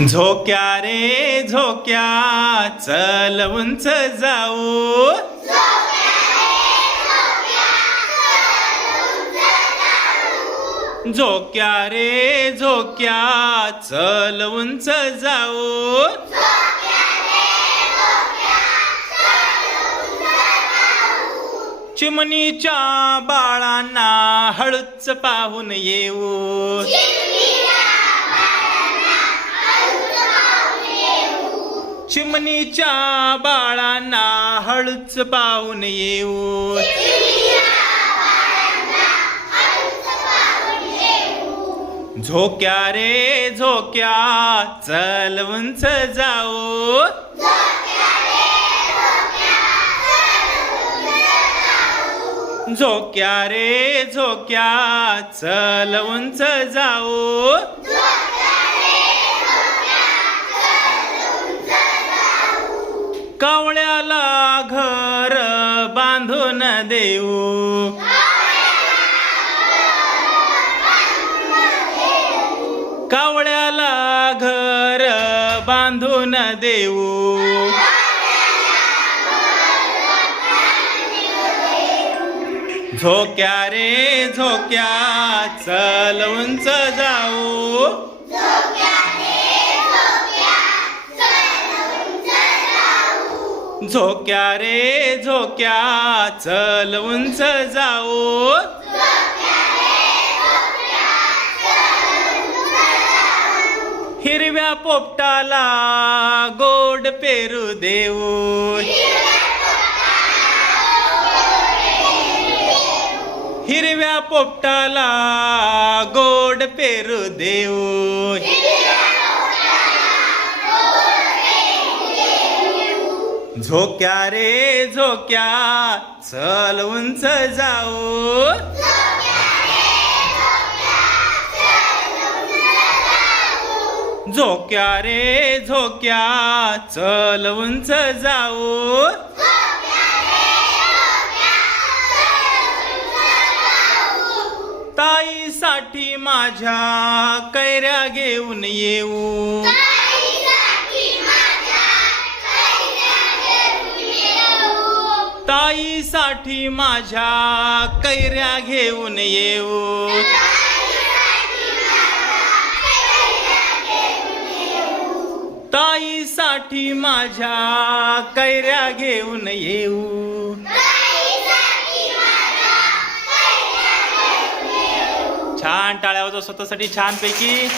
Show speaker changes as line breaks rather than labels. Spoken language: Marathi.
झोक्या रे झोक्या चल उंच जाऊ. झोक्या रे झोक्या चल उंच जाऊ. चिमणीच्या बाळांना हळूच पाहून येऊ. चिमणीच्या बाळांना हळूच पाहून येऊ. झोक्या रे झोक्या चल उंच जाऊ. झोक्या रे झोक्या चल उंच जाऊ. कावळ्याला घर बांधून देऊ. कावळ्याला घर बांधून देऊ. झोक्या रे झोक्या चल उंच जाऊ. झोक्या रे झोक्या चल उंच जाऊ. हिरव्या पोपटाला गोड पेरू देऊ. हिरव्या पोपटाला गोड पेरू देऊ. झोक्या रे झोक्या चल उंच जाऊ. झोक्या रे झोक्या चल उंच जाऊ. ताईसाठी माझ्या कैऱ्या घेऊन येऊ. ताईसाठी माझ्या कैऱ्या घेऊन येऊ. ताईसाठी माझ्या कैऱ्या घेऊन येऊ. छान टाळ्या वाजव स्वतःसाठी छानपैकी.